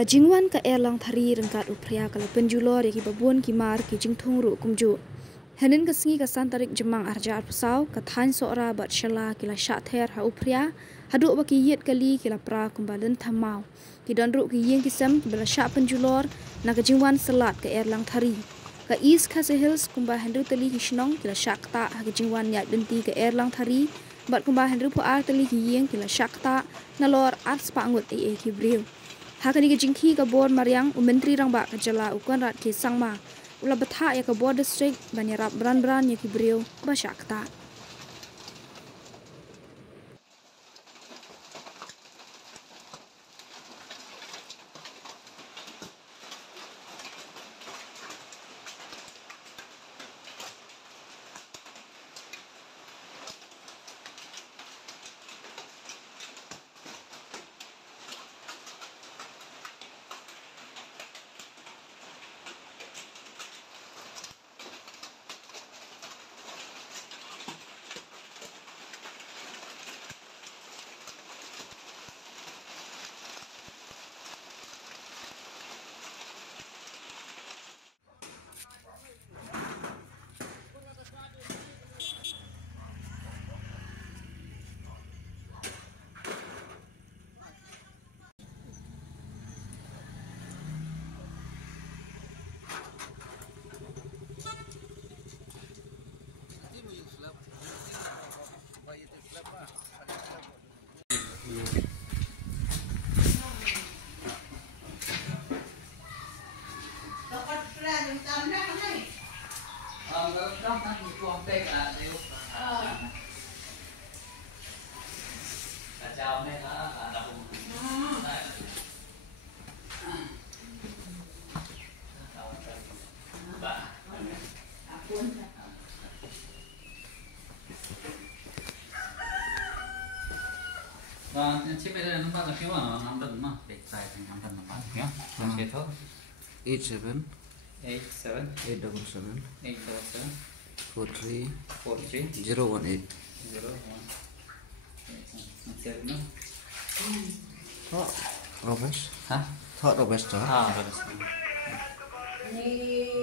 Kajingwan ka erlang thari rengkat upria kala penjulor yaki babun kimar ki jingthung ru kumju. Henin ka singi ka santarik jemang arja arpusau ka than sora bat shala kila syather ha upria hadu baki yet kali kila pra kumbalun thamau. Ki don ru ki yeng kisam bela syak penjulor na kajingwan selat ka erlang thari. Ka East Castle Hills kumba Henry tali hisnong kila syak ta ha kajingwan yak denti ka erlang thari bat kumba Henry pu ar tali ki yeng kila syak ta nalor ats pangut e ki briu. Hakani ke jingki ke board Mariang Menteri Rangba ke jala ukuan rat ke sangma ula betha ya ke board district banyarap beran-beran ya ki beriu basyakta. Chip itu nampak ke siapa? Nampak mana? Backside nampak nampak ya. Masih tu. 87 87 877 877 43 43 018 01. Masih ada? Robes? Hah? Robes tu? Ah, bagus. Ni